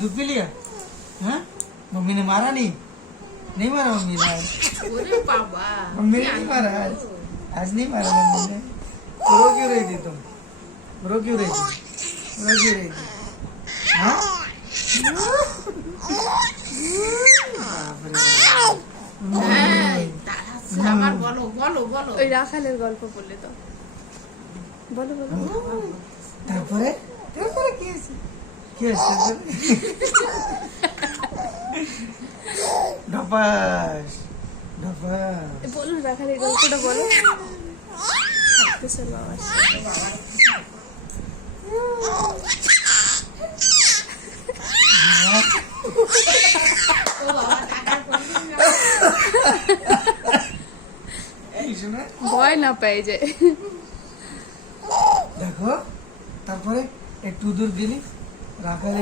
दूध पी लिया? हाँ? मम्मी ने मारा नहीं मारा मम्मी ने आज? ওরে বাবা मम्मी ने नहीं मारा आज नहीं मारा मम्मी ने। रो क्यों रही थी तुम? रो क्यों रही थी? हाँ? এই, দাঁড়া, আবার বলো বলো বলো ওই রাখালের গল্প বললে তো বলো বলো তারপরে কি হয়েছে? ঢপাস বলো রাখালের গল্পটা বলো চলো বাবার ও বাবা টাকা এই শোনা ভয় না পেয়ে যায় দেখো তারপরে একটু দূর গেলি রাখাল